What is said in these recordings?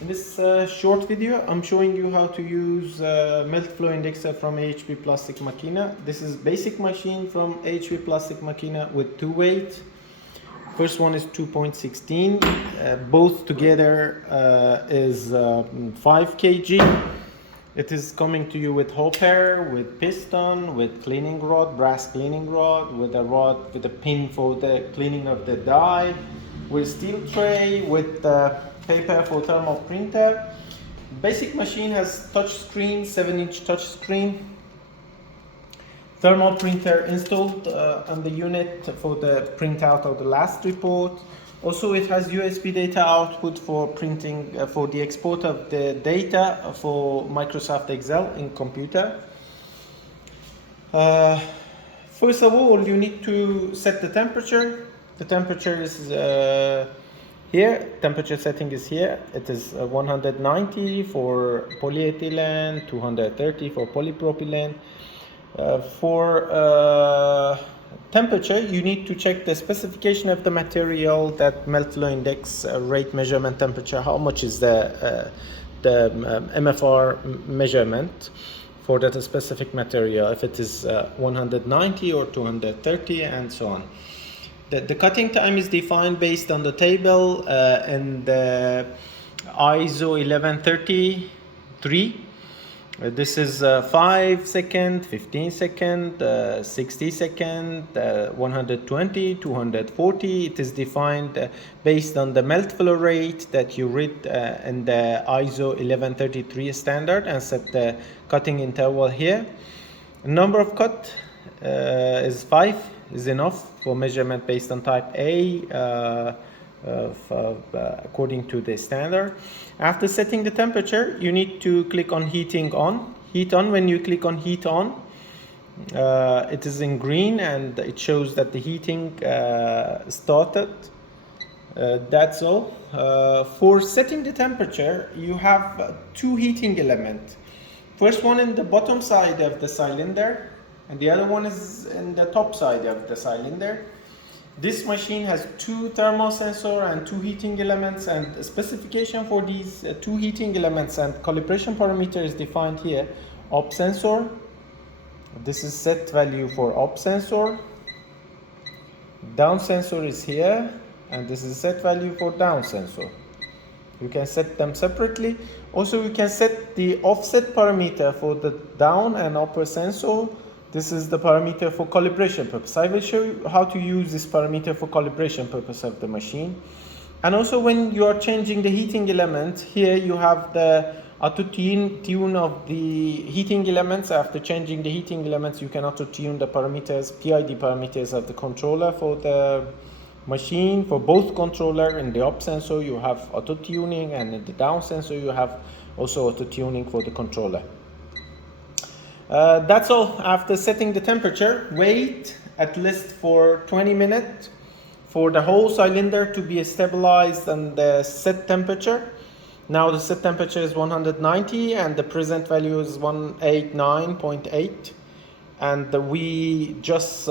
In this short video, I'm showing you how to use melt flow indexer from AHP Plastik Makina. This is basic machine from AHP Plastik Makina with two weight. First one is 2.16. Both together is 5 kg. It is coming to you with hopper, with piston, with cleaning rod, brass cleaning rod, with a rod with a pin for the cleaning of the die, with steel tray, with paper for thermal printer. Basic machine has touch screen, 7-inch touch screen. Thermal printer installed on the unit for the printout of the last report. Also, it has USB data output for printing, for the export of the data for Microsoft Excel in computer. First of all, you need to set the temperature. The temperature is here. Temperature setting is here. It is 190 for polyethylene, 230 for polypropylene. For temperature, you need to check the specification of the material, that melt flow index, rate measurement temperature, how much is the MFR measurement for that specific material, if it is 190 or 230 and so on. The cutting time is defined based on the table in the ISO 1133. This is 5 second, 15 second, 60 second, 120, 240. It is defined based on the melt flow rate that you read in the ISO 1133 standard, and set the cutting interval here. Number of cut is 5, is enough for measurement based on type A. According to the standard. After setting the temperature, you need to click on heating on. Heat on. When you click on heat on, it is in green and it shows that the heating started. That's all. For setting the temperature, you have two heating elements. First one in the bottom side of the cylinder, and the other one is in the top side of the cylinder. This machine has two thermal sensor and two heating elements, and specification for these two heating elements and calibration parameter is defined here. Up sensor, this is set value for up sensor. Down sensor is here, and this is set value for down sensor. You can set them separately. Also, you can set the offset parameter for the down and upper sensor. This is the parameter for calibration purpose. I will show you how to use this parameter for calibration purpose of the machine. And also, when you are changing the heating element, here you have the auto tune of the heating elements. After changing the heating elements, you can auto tune the parameters, PID parameters of the controller for the machine. For both controller, in the up sensor you have auto tuning, and in the down sensor you have also auto tuning for the controller. That's all. After setting the temperature, wait at least for 20 minutes for the whole cylinder to be stabilized on the set temperature. Now the set temperature is 190 and the present value is 189.8, and we've just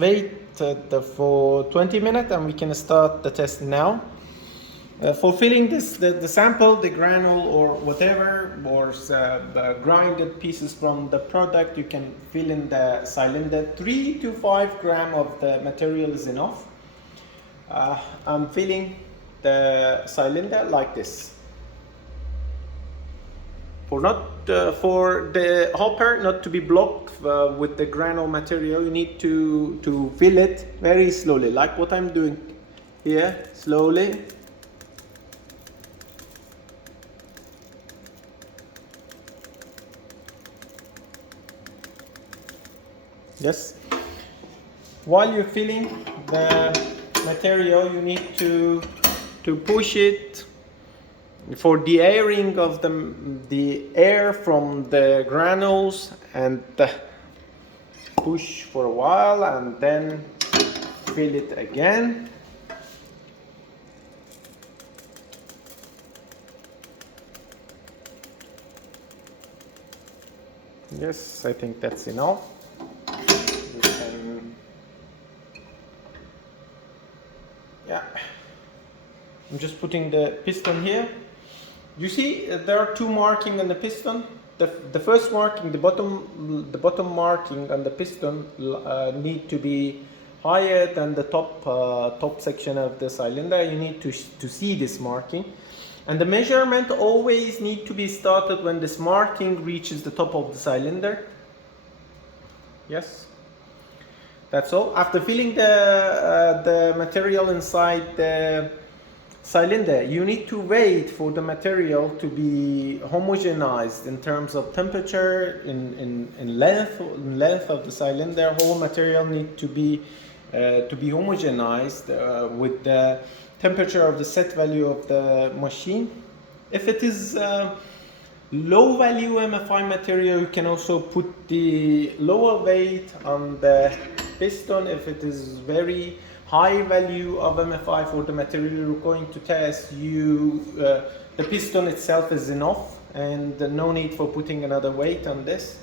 waited for 20 minutes and we can start the test now. For filling this, the sample, the granule or whatever, or the grinded pieces from the product, you can fill in the cylinder. 3 to 5 grams of the material is enough. I'm filling the cylinder like this. For the hopper not to be blocked with the granule material, you need to fill it very slowly, like what I'm doing here, slowly. Yes. While you're filling the material, you need to push it for the airing of the air from the granules, and push for a while and then fill it again. Yes, I think that's enough. Yeah, I'm just putting the piston here. You see, there are two markings on the piston. The first marking, the bottom marking on the piston need to be higher than the top section of the cylinder. You need to see this marking, and the measurement always need to be started when this marking reaches the top of the cylinder. Yes, that's all. After filling the material inside the cylinder, you need to wait for the material to be homogenized in terms of temperature, in length of the cylinder. Whole material need to be homogenized with the temperature of the set value of the machine. If it is low value MFI material, you can also put the lower weight on the piston. If it is very high value of MFI for the material you're going to test, the piston itself is enough and no need for putting another weight on this.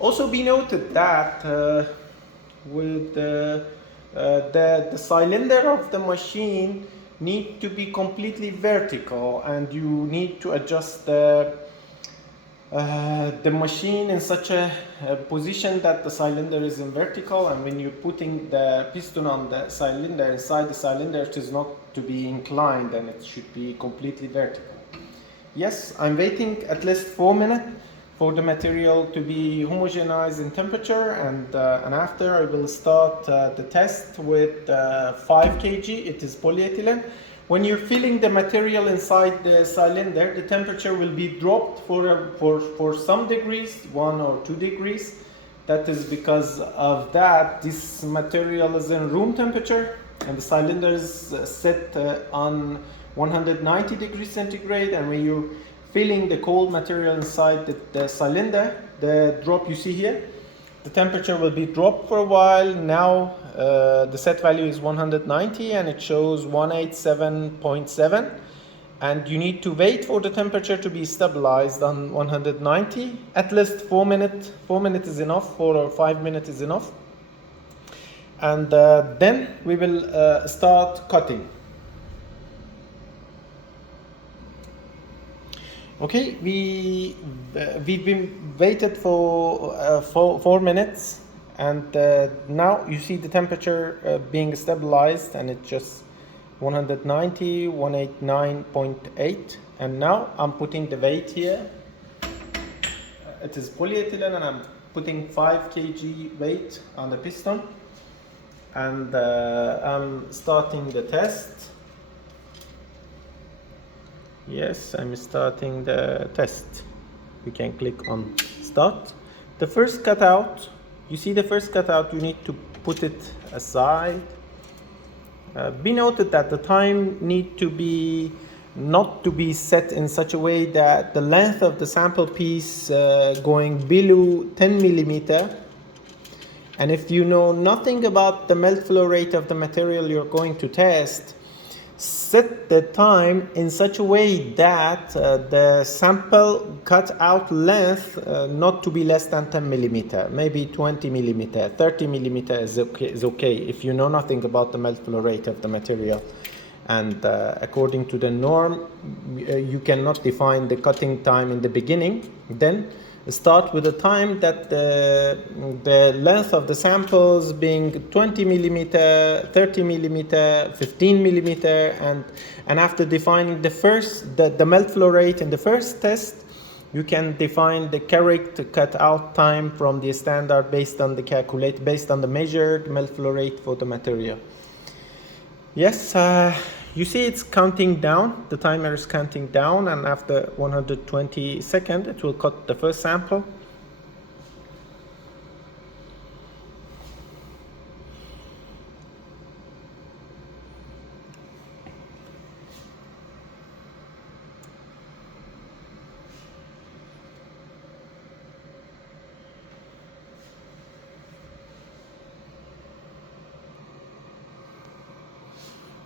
Also be noted that with the cylinder of the machine need to be completely vertical, and you need to adjust the machine in such a position that the cylinder is in vertical, and when you're putting the piston on the cylinder, inside the cylinder, it is not to be inclined and it should be completely vertical. Yes, I'm waiting at least 4 minutes for the material to be homogenized in temperature, and after I will start the test with 5 kg. It is polyethylene. When you're filling the material inside the cylinder, the temperature will be dropped for some degrees, 1 or 2 degrees. That is because of that this material is in room temperature, and the cylinder is set on 190 degrees centigrade. And when you're filling the cold material inside the cylinder, the drop you see here, the temperature will be dropped for a while. Now the set value is 190 and it shows 187.7, and you need to wait for the temperature to be stabilized on 190. At least 4 minutes. 4 minutes is enough, 4 or 5 minutes is enough. And then we will start cutting. Okay, we've been waited for 4 minutes, and now you see the temperature being stabilized, and it's just 190, 189.8. And now I'm putting the weight here. It is polyethylene, and I'm putting 5 kg weight on the piston, and I'm starting the test. Yes, I'm starting the test. You can click on start. The first cutout, you see the first cutout, you need to put it aside. Be noted that the time need to be not to be set in such a way that the length of the sample piece going below 10 millimeter. And if you know nothing about the melt flow rate of the material you're going to test, set the time in such a way that the sample cut out length not to be less than 10 millimeter, maybe 20 millimeter, 30 millimeter is okay if you know nothing about the melt flow rate of the material. And according to the norm, you cannot define the cutting time in the beginning. Then start with a time that the length of the samples being 20 millimeter, 30 millimeter, 15 millimeter, and after defining the melt flow rate in the first test, you can define the correct cut out time from the standard based on the measured melt flow rate for the material. Yes, you see it's counting down, the timer is counting down, and after 120 seconds it will cut the first sample.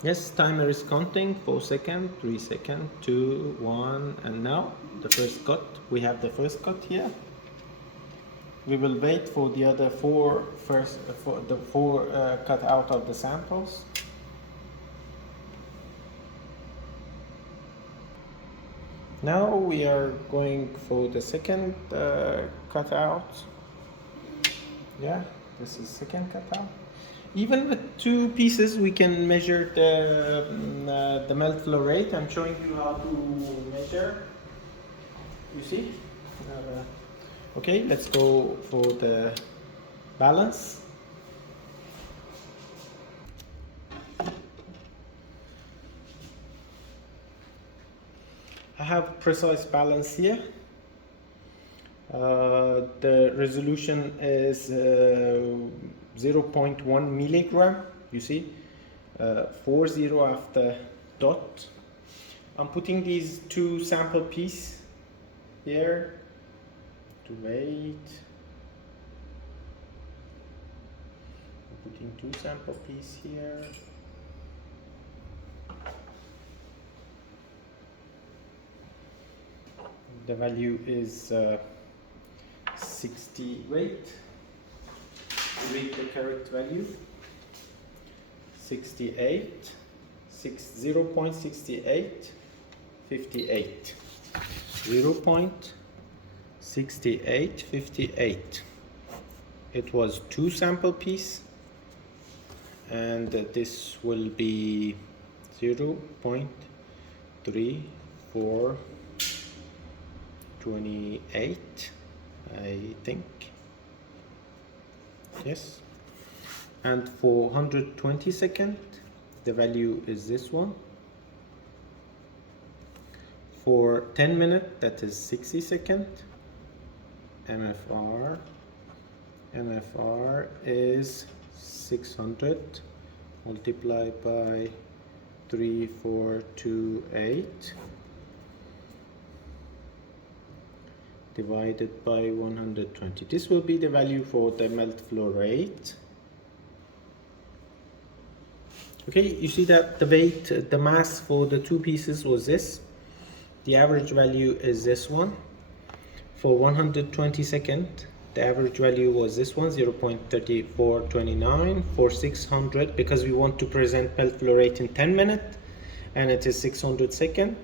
Yes, timer is counting. 4 seconds, 3 seconds, 2, 1, and now the first cut. We have the first cut here. We will wait for the other four cut out of the samples. Now we are going for the second cutout. Yeah, this is second cutout. Even with two pieces, we can measure the melt flow rate. I'm showing you how to measure. You see? Okay, let's go for the balance. I have precise balance here. The resolution is 0.1 milligram. You see, 40 after dot. I'm putting these two sample pieces here to weight. I'm putting two sample pieces here. The value is 60 weight. Read the correct value. 68, 0.68, 58. 0.68, 58. It was two sample piece, and this will be 0.3428, I think. Yes. And for 120 second, the value is this one. For 10 minutes, that is 60 second. MFR is 600 multiplied by 3428 divided by 120. This will be the value for the melt flow rate. Okay, you see that the weight, the mass for the two pieces was this. The average value is this one. For 120 seconds, the average value was this one, 0.3429. For 600, because we want to present melt flow rate in 10 minutes, and it is 600 seconds.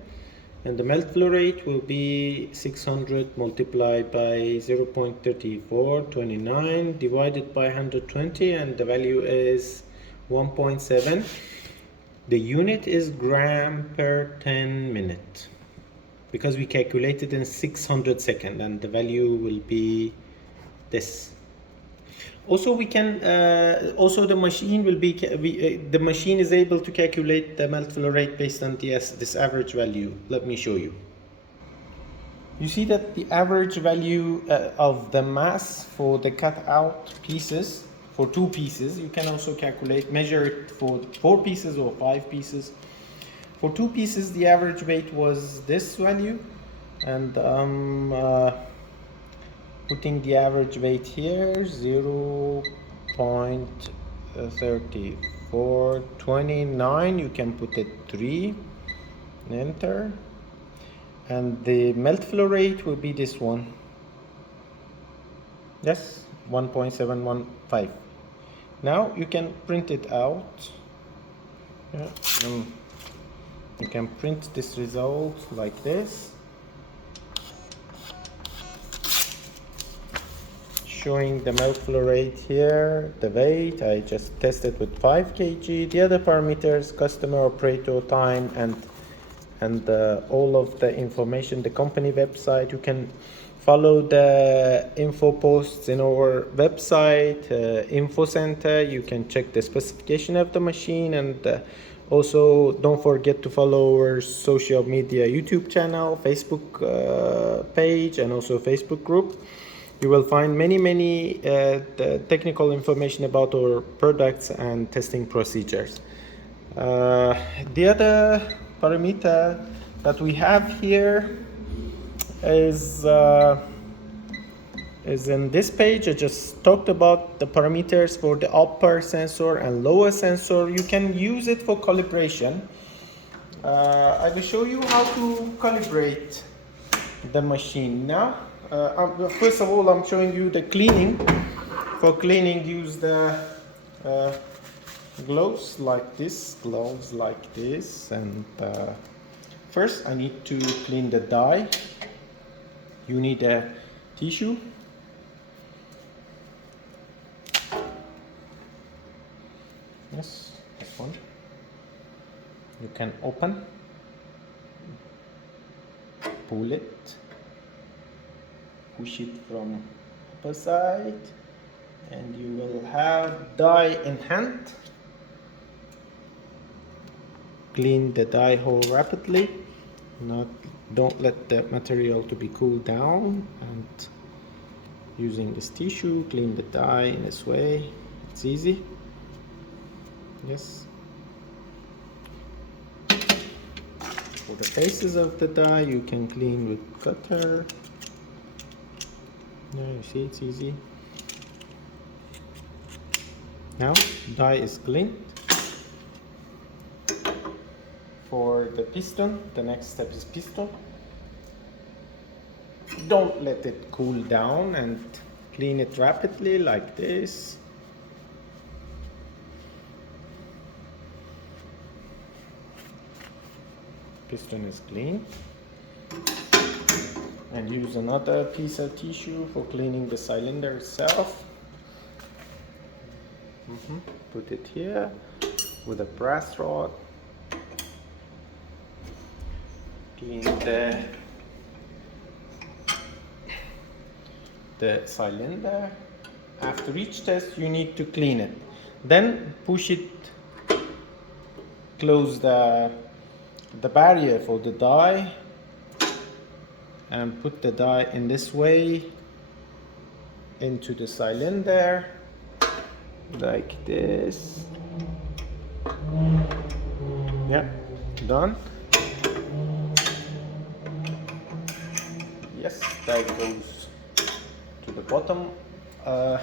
And the melt flow rate will be 600 multiplied by 0.3429 divided by 120, and the value is 1.7. The unit is gram per 10 minutes, because we calculated in 600 seconds, and the value will be this. Also, we can also the machine will be the machine is able to calculate the melt flow rate based on this average value. Let me show you. You see that the average value of the mass for the cut out pieces, for two pieces, you can also calculate, measure it for 4 pieces or 5 pieces. For 2 pieces, the average weight was this value, and putting the average weight here, 0.3429. You can put it 3, enter, and the melt flow rate will be this one. Yes, 1.715. Now you can print it out. Yeah. You can print this result like this, showing the melt flow rate here, the weight. I just tested with 5 kg. The other parameters, customer, operator, time, and all of the information, the company website. You can follow the info posts in our website, info center. You can check the specification of the machine, and also don't forget to follow our social media, YouTube channel, Facebook page, and also Facebook group. You will find many technical information about our products and testing procedures. The other parameter that we have here is in this page. I just talked about the parameters for the upper sensor and lower sensor. You can use it for calibration. I will show you how to calibrate the machine now. First of all, I'm showing you the cleaning. For cleaning, use the gloves like this, and First, I need to clean the die. You need a tissue. Yes, this one. You can open, pull it, push it from upper side, and you will have die in hand. Clean the die hole rapidly. Don't let the material to be cooled down, and using this tissue, clean the die in this way. It's easy. Yes. For the faces of the die, you can clean with cutter. Yeah, you see, it's easy. Now, die is clean. For the piston, the next step is piston. Don't let it cool down and clean it rapidly like this. Piston is clean. And use another piece of tissue for cleaning the cylinder itself. Put it here with a brass rod. Clean the cylinder. After each test, you need to clean it. Then push it, close the barrier for the die, and put the die in this way into the cylinder like this. Yeah, done. Yes, that goes to the bottom of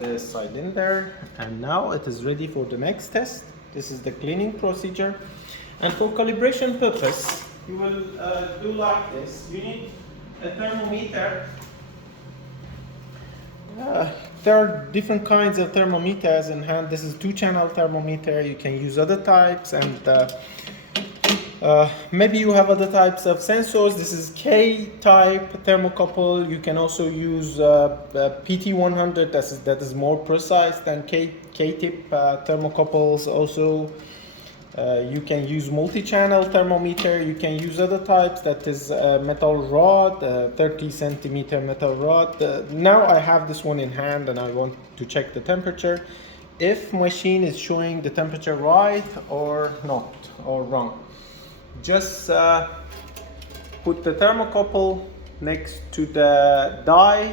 the cylinder, and now it is ready for the next test. This is the cleaning procedure, and for calibration purpose you will do like this. You need a thermometer. There are different kinds of thermometers in hand. This is 2-channel thermometer. You can use other types, and maybe you have other types of sensors. This is K-type thermocouple. You can also use PT100. That is more precise than K-tip thermocouples. Also, you can use multi-channel thermometer. You can use other types. That is metal rod, 30 centimeter metal rod. Now I have this one in hand, and I want to check the temperature. If machine is showing the temperature right or not, or wrong. Just put the thermocouple next to the die.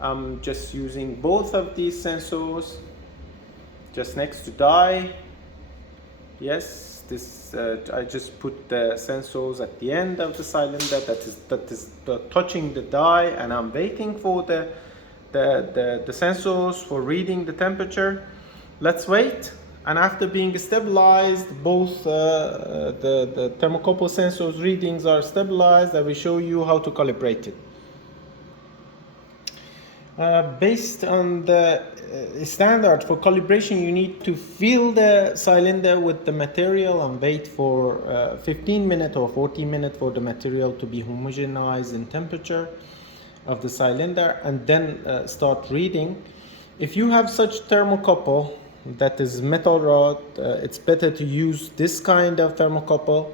I'm just using both of these sensors just next to die. Yes, this I just put the sensors at the end of the cylinder that is touching the die, and I'm waiting for the sensors for reading the temperature. Let's wait. And after being stabilized, both the thermocouple sensors readings are stabilized. I will show you how to calibrate it. Based on the standard for calibration, you need to fill the cylinder with the material and wait for 15 minutes or 40 minutes for the material to be homogenized in temperature of the cylinder, and then start reading. If you have such thermocouple that is metal rod, it's better to use this kind of thermocouple.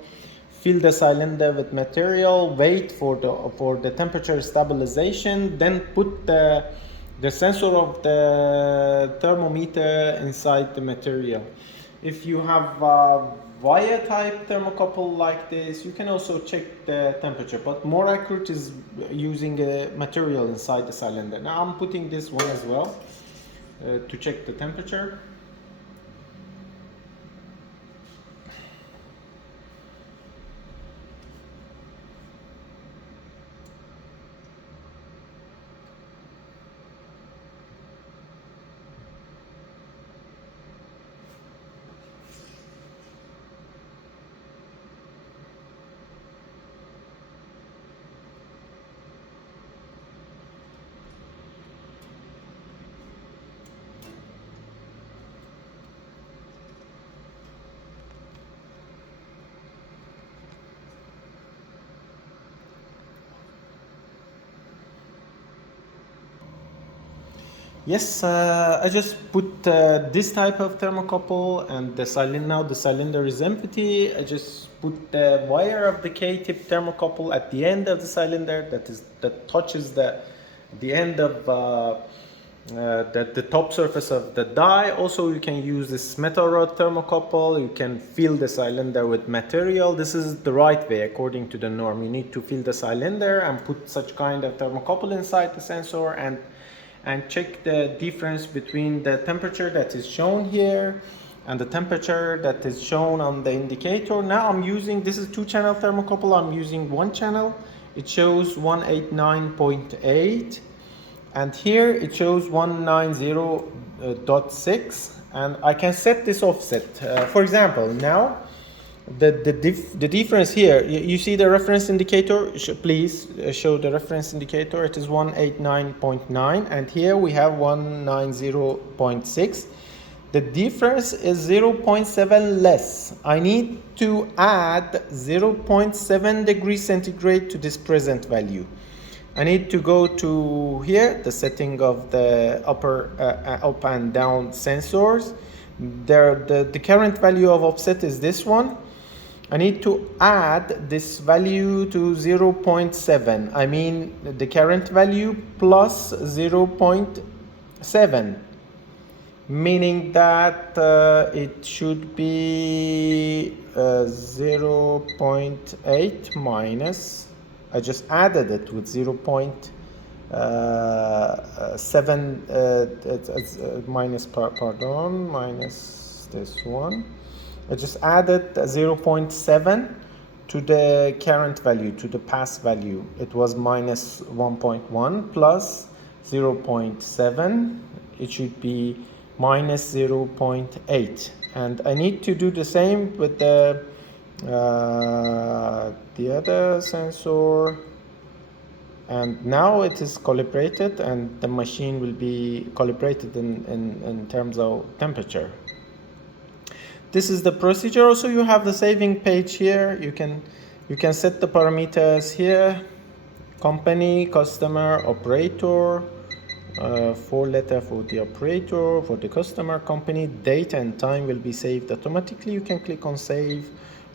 Fill the cylinder with material, wait for the temperature stabilization, then put the sensor of the thermometer inside the material. If you have a wire type thermocouple like this, you can also check the temperature, but more accurate is using a material inside the cylinder. Now I'm putting this one as well to check the temperature. Yes, I just put this type of thermocouple, and the cylinder, now the cylinder is empty. I just put the wire of the K-tip thermocouple at the end of the cylinder that touches the end of the top surface of the die. Also, you can use this metal rod thermocouple. You can fill the cylinder with material. This is the right way according to the norm. You need to fill the cylinder and put such kind of thermocouple inside the sensor and check the difference between the temperature that is shown here and the temperature that is shown on the indicator. Now I'm using, this is 2-channel thermocouple, I'm using 1 channel. It shows 189.8 and here it shows 190.6, and I can set this offset. For example, now the difference here, you see the reference indicator, please show the reference indicator. It is 189.9 and here we have 190.6. the difference is 0.7 less. I need to add 0.7 degrees centigrade to this present value. I need to go to here, the setting of the upper up and down sensors. The current value of offset is this one. I need to add this value to 0.7. I mean the current value plus 0.7, meaning that it should be 0.8 minus, I just added it with 0.7 minus this one. I just added 0.7 to the current value, to the past value. It was minus 1.1 plus 0.7. It should be minus 0.8. And I need to do the same with the other sensor. And now it is calibrated, and the machine will be calibrated in terms of temperature. This is the procedure. Also, you have the saving page here. You can set the parameters here: company, customer, operator, 4-letter for the operator, for the customer, company. Date and time will be saved automatically. You can click on save.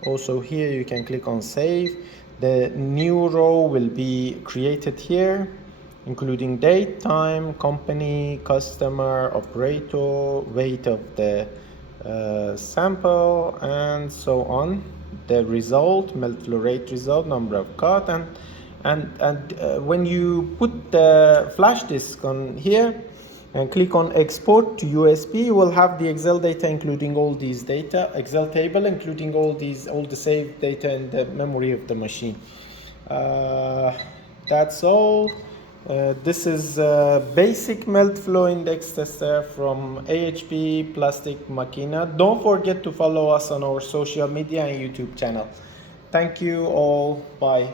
Also here you can click on save. The new row will be created here, including date, time, company, customer, operator, weight of the sample, and so on. The result, melt flow rate result, number of cut, and when you put the flash disk on here and click on export to USB, you will have the Excel data including all these data, Excel table including all the saved data in the memory of the machine. That's all. This is a basic melt flow index tester from AHP Plastik Makina. Don't forget to follow us on our social media and YouTube channel. Thank you all. Bye.